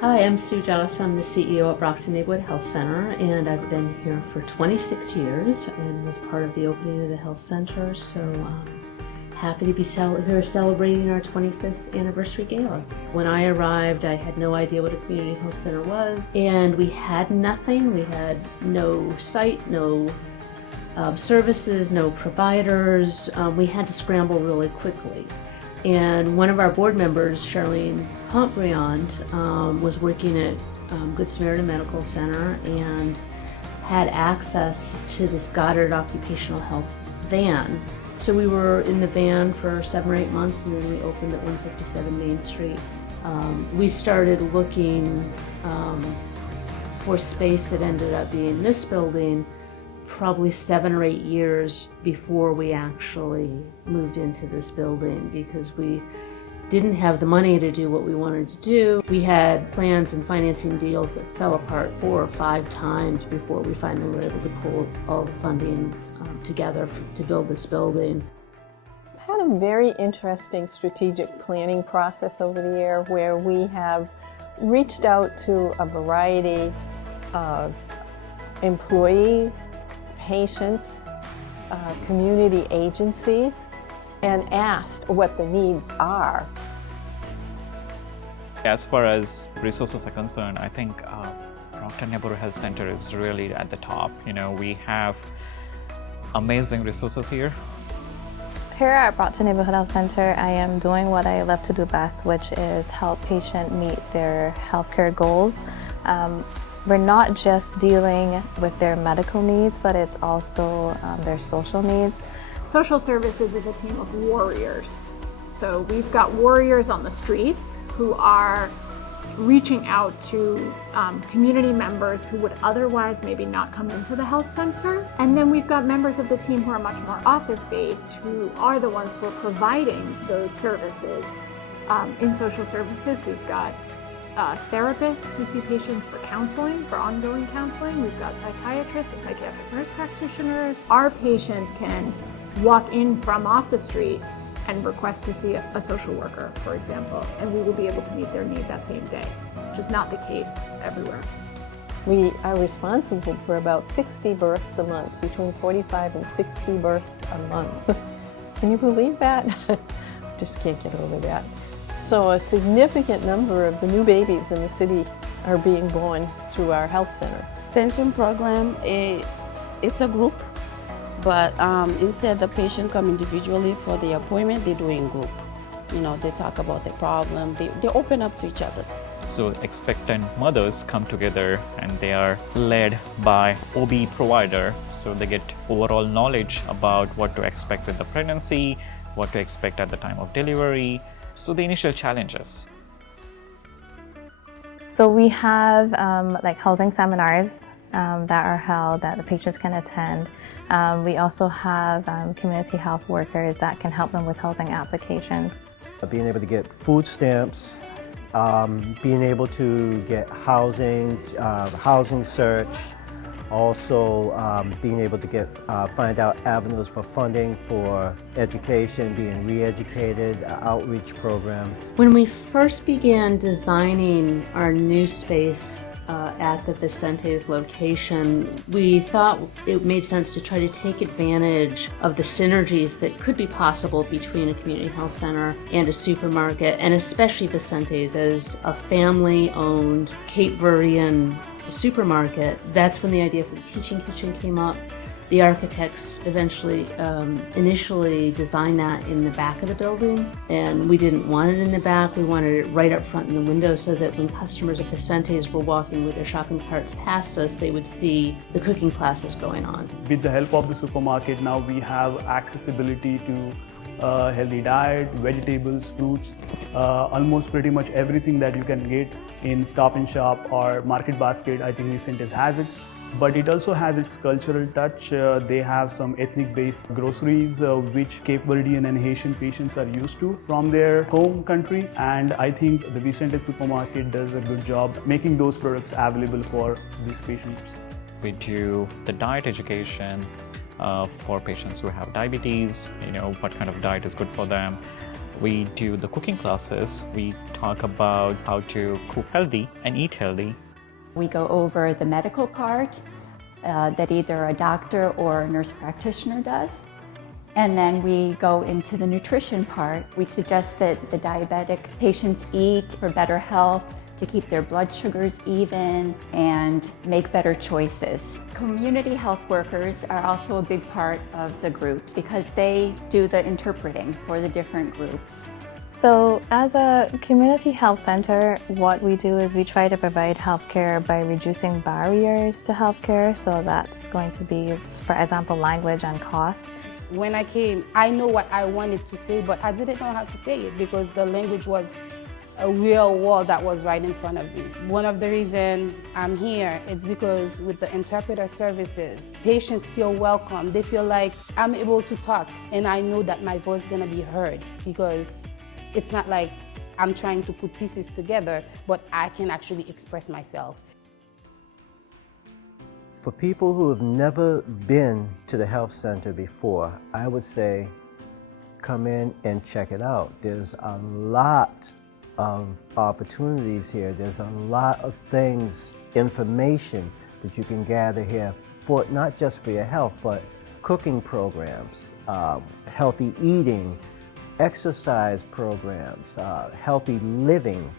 Hi, I'm Sue Joss. I'm the CEO at Brockton Neighborhood Health Center, and I've been here for 26 years and was part of the opening of the health center. So happy to be here celebrating our 25th anniversary gala. When I arrived, I had no idea what a community health center was, and we had nothing. We had no site, no services, no providers. We had to scramble really quickly. And one of our board members, Charlene Pontbriand, was working at Good Samaritan Medical Center and had access to this Goddard occupational health van. So we were in the van for 7 or 8 months, and then we opened at 157 Main Street. We started looking for space that ended up being this building probably 7 or 8 years before we actually moved into this building, because we didn't have the money to do what we wanted to do. We had plans and financing deals that fell apart 4 or 5 times before we finally were able to pull all the funding together to build this building. I've had a very interesting strategic planning process over the year where we have reached out to a variety of employees, patients, community agencies, and asked what the needs are. As far as resources are concerned, I think Brockton Neighborhood Health Center is really at the top. We have amazing resources here. Here at Brockton Neighborhood Health Center, I am doing what I love to do best, which is help patients meet their healthcare goals. We're not just dealing with their medical needs, but it's also their social needs. Social services is a team of warriors. So we've got warriors on the streets who are reaching out to community members who would otherwise maybe not come into the health center. And then we've got members of the team who are much more office-based, who are the ones who are providing those services. In social services, we've got therapists who see patients for counseling, for ongoing counseling. We've got psychiatrists and psychiatric nurse practitioners. Our patients can walk in from off the street and request to see a social worker, for example, and we will be able to meet their need that same day, which is not the case everywhere. We are responsible for about 60 births a month, between 45 and 60 births a month. Can you believe that? Just can't get over that. So a significant number of the new babies in the city are being born through our health center. Centrum program, it's a group, but instead the patient come individually for the appointment, they do in group. They talk about the problem, they open up to each other. So expectant mothers come together and they are led by OB provider, so they get overall knowledge about what to expect with the pregnancy, what to expect at the time of delivery. So the initial challenges. So we have like housing seminars that are held that the patients can attend. We also have community health workers that can help them with housing applications. Being able to get food stamps, being able to get housing search, also being able to find out avenues for funding for education, being re-educated, outreach program. When we first began designing our new space at the Vicente's location, we thought it made sense to try to take advantage of the synergies that could be possible between a community health center and a supermarket, and especially Vicente's as a family-owned Cape Verdean supermarket. That's when the idea for the teaching kitchen came up. The architects initially designed that in the back of the building, and we didn't want it in the back. We wanted it right up front in the window so that when customers at Vicente's were walking with their shopping carts past us, they would see the cooking classes going on. With the help of the supermarket, now we have accessibility to healthy diet, vegetables, fruits, almost pretty much everything that you can get in Stop and Shop or Market Basket. I think Vicente's has it. But it also has its cultural touch. They have some ethnic-based groceries which Cape Verdean and Haitian patients are used to from their home country. And I think the Vicente supermarket does a good job making those products available for these patients. We do the diet education for patients who have diabetes, what kind of diet is good for them, We do the cooking classes. We talk about how to cook healthy and eat healthy. We go over the medical part that either a doctor or a nurse practitioner does. And then we go into the nutrition part. We suggest that the diabetic patients eat for better health, to keep their blood sugars even, and make better choices. Community health workers are also a big part of the groups because they do the interpreting for the different groups. So as a community health center, what we do is we try to provide healthcare by reducing barriers to healthcare. So that's going to be, for example, language and cost. When I came, I know what I wanted to say, but I didn't know how to say it because the language was a real wall that was right in front of me. One of the reasons I'm here is because with the interpreter services, patients feel welcome. They feel like I'm able to talk and I know that my voice is gonna be heard because it's not like I'm trying to put pieces together, but I can actually express myself. For people who have never been to the health center before, I would say come in and check it out. There's a lot of opportunities here. There's a lot of things, information that you can gather here for not just for your health, but cooking programs, healthy eating, exercise programs, healthy living,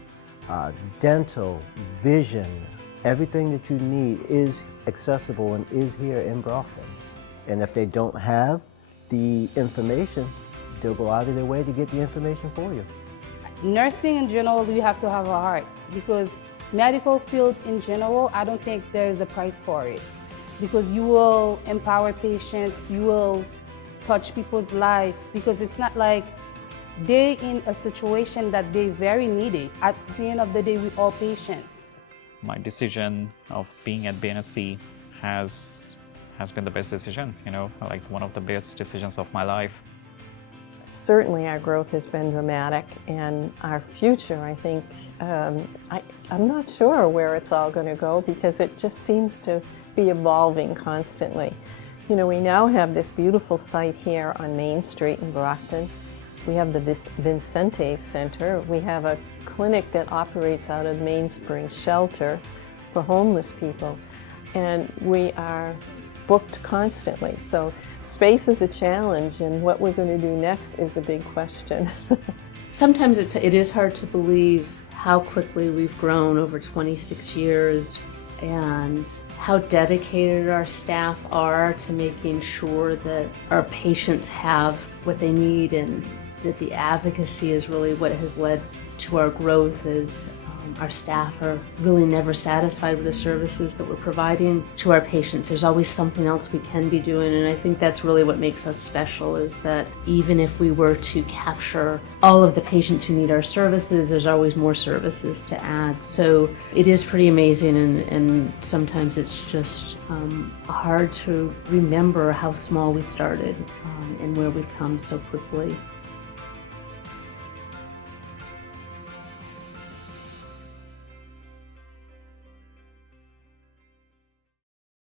dental, vision. Everything that you need is accessible and is here in Brockton. And if they don't have the information, they'll go out of their way to get the information for you. Nursing in general, you have to have a heart because medical field in general, I don't think there is a price for it because you will empower patients, you will touch people's life because it's not like they're in a situation that they very need it. At the end of the day, we're all patients. My decision of being at BNSC has been the best decision, like one of the best decisions of my life. Certainly our growth has been dramatic, and our future, I think, I'm not sure where it's all going to go because it just seems to be evolving constantly. We now have this beautiful site here on Main Street in Brockton. We have the Vincente Center. We have a clinic that operates out of Mainspring Shelter for homeless people, and we are booked constantly. So space is a challenge, and what we're going to do next is a big question. Sometimes it is hard to believe how quickly we've grown over 26 years and how dedicated our staff are to making sure that our patients have what they need, and that the advocacy is really what has led to our growth. Is our staff are really never satisfied with the services that we're providing to our patients. There's always something else we can be doing, and I think that's really what makes us special, is that even if we were to capture all of the patients who need our services, there's always more services to add. So it is pretty amazing, and sometimes it's just hard to remember how small we started and where we've come so quickly.